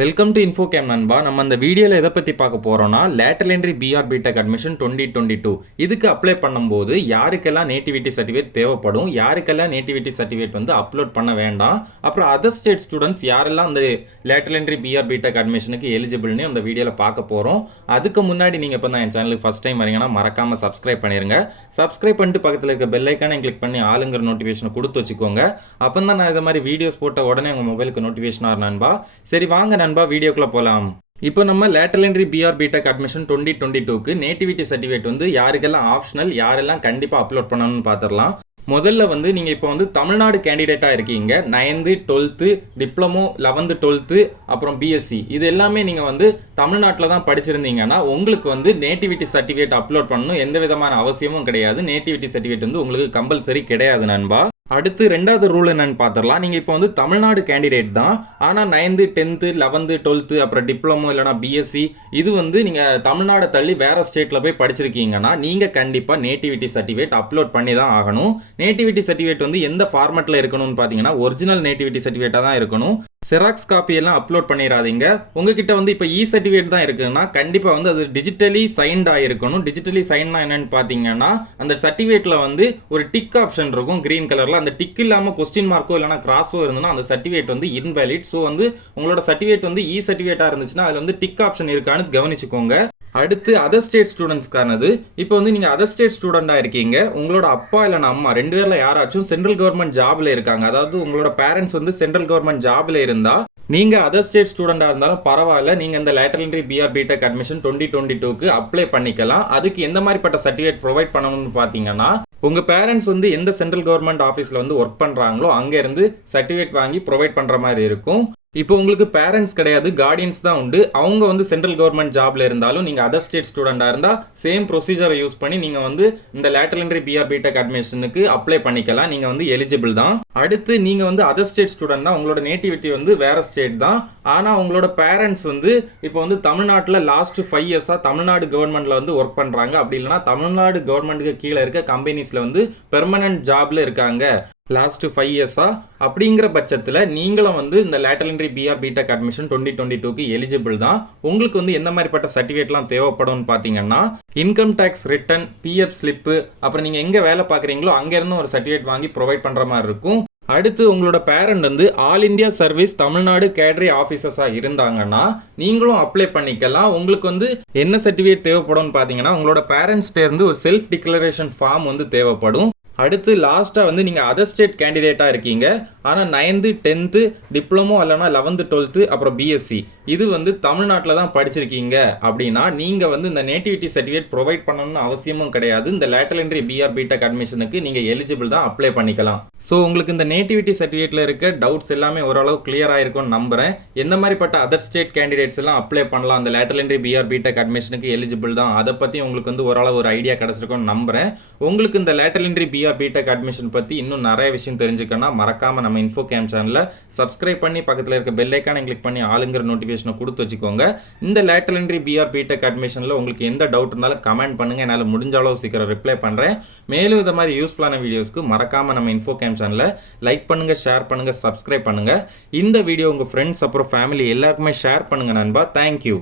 Welcome to இன்ஃபோகேம் நண்பா. நம்ம இந்த வீடியோவில் எதை பற்றி பார்க்க போகிறோம்னா lateral entry BR BTech admission 2022 இதுக்கு அப்ளை பண்ணும்போது யாருக்கெல்லாம் நேட்டிவிட்டி சர்டிஃபிகேட் தேவைப்படும், யாருக்கெல்லாம் நேட்டிவிட்டி சர்டிஃபிகேட் வந்து அப்லோட் பண்ண வேண்டாம், அப்புறம் அதர் ஸ்டேட் ஸ்டூடெண்ட்ஸ் யாரெல்லாம் அந்த லேட்டரல் என்ட்ரி பிஆர் பிடெக் அட்மிஷனுக்கு எலிஜிபிள்னு அந்த வீடியோவில் பார்க்க போகிறோம். அதுக்கு முன்னாடி நீங்கள் இப்போ தான் என் சேனலுக்கு ஃபஸ்ட் டைம் வரீங்கன்னா மறக்காமல் சப்ஸ்கிரைப் பண்ணிடுங்க. சப்ஸ்கிரைப் பண்ணிட்டு பக்கத்தில் இருக்க பெல் ஐக்கானை கிளிக் பண்ணி ஆளுங்கிற நோட்டிஃபிகேஷனை கொடுத்து வச்சுக்கோங்க. அப்போ தான் நான் இதை மாதிரி வீடியோஸ் போட்ட உடனே உங்கள் மொபைலுக்கு நோட்டிஃபிகேஷன் ஆகும் நண்பா. சரி வாங்க நண்பா வீடியோக்குள்ள போலாம். இப்போ நம்ம lateral entry BR BTech admission 2022க்கு நேட்டிவிட்டி சர்டிஃபிகேட் வந்து யாருக்கெல்லாம் ஆப்ஷனல், யாரெல்லாம் கண்டிப்பாக அப்லோட் பண்ணணும்னு பார்த்துடலாம். முதல்ல வந்து நீங்கள் இப்போ வந்து தமிழ்நாடு கேண்டிடேட்டாக இருக்கீங்க, 9th 12th diploma 11th 12th அப்புறம் பிஎஸ்சி இது எல்லாமே நீங்கள் வந்து தமிழ்நாட்டில் தான் படிச்சிருந்தீங்கன்னா உங்களுக்கு வந்து நேட்டிவிட்டி சர்டிஃபிகேட் அப்லோட் பண்ணணும் எந்த விதமான அவசியமும் கிடையாது. நேட்டிவிட்டி சர்டிஃபிகேட் வந்து உங்களுக்கு கம்பல்சரி கிடையாது நண்பா. அடுத்து ரெண்டாவது ரூல் என்னன்னு பார்த்துடலாம். நீங்கள் இப்போ வந்து தமிழ்நாடு கேண்டிடேட் தான், ஆனால் 9th 10th 11th 12th அப்புறம் டிப்ளமோ இல்லைனா பிஎஸ்சி இது வந்து நீங்கள் தமிழ்நாடு தள்ளி வேறு ஸ்டேட்டில் போய் படிச்சிருக்கீங்கன்னா நீங்கள் கண்டிப்பாக நேட்டிவிட்டி சர்டிஃபிகேட் அப்லோட் பண்ணி தான் ஆகணும். நேட்டிவிட்டி சர்டிஃபிகேட் வந்து எந்த ஃபார்மெட்டில் இருக்கணும்னு பார்த்தீங்கன்னா ஒரிஜினல் நேட்டிவிட்டி சர்டிஃபிகேட்டாக தான் இருக்கணும். செராக்ஸ் காப்பி எல்லாம் அப்லோட் பண்ணிடாதீங்க. உங்ககிட்ட வந்து இப்போ இ சர்டிஃபிகேட் தான் இருக்குன்னா கண்டிப்பாக வந்து அது டிஜிட்டலி சைன்டாக இருக்கணும். டிஜிட்டலி சைன்னா என்னன்னு பார்த்தீங்கன்னா அந்த சர்டிஃபிகேட்டில் வந்து ஒரு டிக் ஆப்ஷன் இருக்கும் கிரீன் கலரில். அந்த டிக் இல்லாமல் கொஸ்டின் மார்க்கோ இல்லைனா கிராஸோ இருந்ததுன்னா அந்த சர்டிஃபிகேட் வந்து இன்வேலிட். ஸோ வந்து உங்களோட சர்டிஃபிகேட் வந்து இ சர்டிஃபிகேட்டாக இருந்துச்சுன்னா அதில் வந்து டிக் ஆப்ஷன் இருக்கான்னு கவனிச்சுக்கோங்க. அடுத்து அதர் ஸ்டேட் ஸ்டூடெண்ட்ஸ்க்கானது. இப்போ வந்து நீங்கள் அதர் ஸ்டேட் ஸ்டூடெண்டாக இருக்கீங்க, உங்களோட அப்பா இல்லைனா அம்மா ரெண்டு பேரில் யாராச்சும் சென்ட்ரல் கவர்மெண்ட் ஜாபில் இருக்காங்க, அதாவது உங்களோட பேரண்ட்ஸ் வந்து சென்ட்ரல் கவர்மெண்ட் ஜாபில் இருந்தால் நீங்கள் அதர் ஸ்டேட் ஸ்டூடெண்டாக இருந்தாலும் பரவாயில்ல, நீங்கள் இந்த lateral entry BR BTech admission 2022க்கு அப்ளை பண்ணிக்கலாம். அதுக்கு எந்த மாதிரிப்பட்ட சர்டிஃபிகேட் ப்ரொவைட் பண்ணணும்னு பார்த்தீங்கன்னா உங்கள் பேரண்ட்ஸ் வந்து எந்த சென்ட்ரல் கவர்மெண்ட் ஆஃபீஸில் வந்து ஒர்க் பண்ணுறாங்களோ அங்கேருந்து சர்டிஃபிகேட் வாங்கி ப்ரொவைட் பண்ணுற மாதிரி இருக்கும். இப்போ உங்களுக்கு பேரண்ட்ஸ் கிடையாது, கார்டியன்ஸ் தான் உண்டு. அவங்க வந்து சென்ட்ரல் கவர்மெண்ட் ஜாப்ல இருந்தாலும் நீங்கள் அதர் ஸ்டேட் ஸ்டூடெண்டாக இருந்தால் சேம் ப்ரொசீஜரை யூஸ் பண்ணி நீங்கள் வந்து இந்த லேட்டரல் என்ட்ரி பிஆர் பிடெக் அட்மிஷனுக்கு அப்ளை பண்ணிக்கலாம். நீங்கள் வந்து எலிஜிபிள் தான். அடுத்து நீங்கள் வந்து அதர் ஸ்டேட் ஸ்டூடெண்ட் தான், உங்களோட நேட்டிவிட்டி வந்து வேற ஸ்டேட் தான், ஆனால் உங்களோட பேரண்ட்ஸ் வந்து இப்போ வந்து தமிழ்நாட்டில் லாஸ்ட் 5 இயர்ஸாக தமிழ்நாடு கவர்மெண்ட்டில் வந்து ஒர்க் பண்ணுறாங்க. அப்படி இல்லைனா தமிழ்நாடு கவர்மெண்ட்டுக்கு கீழே இருக்க கம்பெனிஸில் வந்து பெர்மனன்ட் ஜாப்ல இருக்காங்க லாஸ்ட் 5 இயர்ஸா. அப்படிங்கிற பட்சத்தில் நீங்களும் வந்து இந்த lateral entry BR BTech admission 2022க்கு எலிஜிபிள் தான். உங்களுக்கு வந்து எந்த மாதிரிப்பட்ட சர்டிஃபிகேட்லாம் தேவைப்படும் பார்த்தீங்கன்னா income tax return, PF slip, அப்புறம் நீங்கள் எங்கே வேலை பார்க்குறீங்களோ அங்கேருந்து ஒரு சர்டிஃபிகேட் வாங்கி ப்ரொவைட் பண்ணுற மாதிரி இருக்கும். அடுத்து உங்களோட பேரண்ட் வந்து ஆல் இந்தியா சர்வீஸ் தமிழ்நாடு கேடரி ஆஃபீஸர்ஸாக இருந்தாங்கன்னா நீங்களும் அப்ளை பண்ணிக்கலாம். உங்களுக்கு வந்து என்ன சர்டிஃபிகேட் தேவைப்படும் பார்த்தீங்கன்னா உங்களோட பேரண்ட்ஸ்டேருந்து ஒரு செல்ஃப் டிக்ளரேஷன் ஃபார்ம் வந்து தேவைப்படும். அடுத்து லாஸ்ட்டாக வந்து நீங்கள் அதர் ஸ்டேட் கேண்டிடேட்டாக இருக்கீங்க, ஆனால் 9th 10th டிப்ளமோ இல்லைனா 11th 12th அப்புறம் பிஎஸ்சி இது வந்து தமிழ்நாட்டில் தான் படிச்சிருக்கீங்க அப்படின்னா நீங்கள் வந்து இந்த நேட்டிவிட்டி சர்டிஃபிகேட் ப்ரொவைட் பண்ணணும்னு அவசியமும் கிடையாது. இந்த லேட்டரல் என்ட்ரி பிஆர் பிடெக் அட்மிஷனுக்கு நீங்கள் எலிஜிபிள் தான், அப்ளை பண்ணிக்கலாம். ஸோ உங்களுக்கு இந்த நேட்டிவிட்டி சர்டிஃபிகேட்டில் இருக்க டவுட்ஸ் எல்லாமே ஓரளவு கிளியர் ஆயிருக்கும்னு நம்புகிறேன். எந்த மாதிரிப்பட்ட அதர் ஸ்டேட் கேண்டிடேட்ஸ் எல்லாம் அப்ளை பண்ணலாம், அந்த லேட்டரல் என்ட்ரி பிஆர் பிடெக் அட்மிஷனுக்கு எலிஜிபிள் தான், அதை பற்றி உங்களுக்கு வந்து ஓரளவு ஒரு ஐடியா கிடச்சிருக்கும்னு நம்புகிறேன். உங்களுக்கு இந்த lateral entry BR BTech admission பற்றி இன்னும் நிறைய விஷயம் தெரிஞ்சுக்கணும்னா மறக்காம நம்ம இன்ஃபோகேம் சேனலை சப்ஸ்கிரைப் பண்ணி பக்கத்தில் இருக்க பெல் ஐக்கானை கிளிக் பண்ணி ஆளுங்கிற நோட்டிஃபிகேஷனை கொடுத்து வச்சுக்கோங்க. இந்த லேட்டரல் என்ட்ரி பிஆர் பிடெக் அட்மிஷனில் உங்களுக்கு எந்த டவுட் இருந்தாலும் கமெண்ட் பண்ணுங்க, என்னால் முடிஞ்ச அளவு சீக்கிரம் ரிப்ளை பண்ணுறேன். மேலும் இந்த மாதிரி யூஸ்ஃபுல்லான வீடியோஸ்க்கு மறக்காம நம்ம இன்ஃபோகேம் சேனலை லைக் பண்ணுங்க, ஷேர் பண்ணுங்க, சப்ஸ்கிரைப் பண்ணுங்க. இந்த வீடியோ உங்கள் ஃப்ரெண்ட்ஸ் அப்புறம் ஃபேமிலி எல்லாருக்குமே ஷேர் பண்ணுங்க நண்பா. தேங்க்யூ.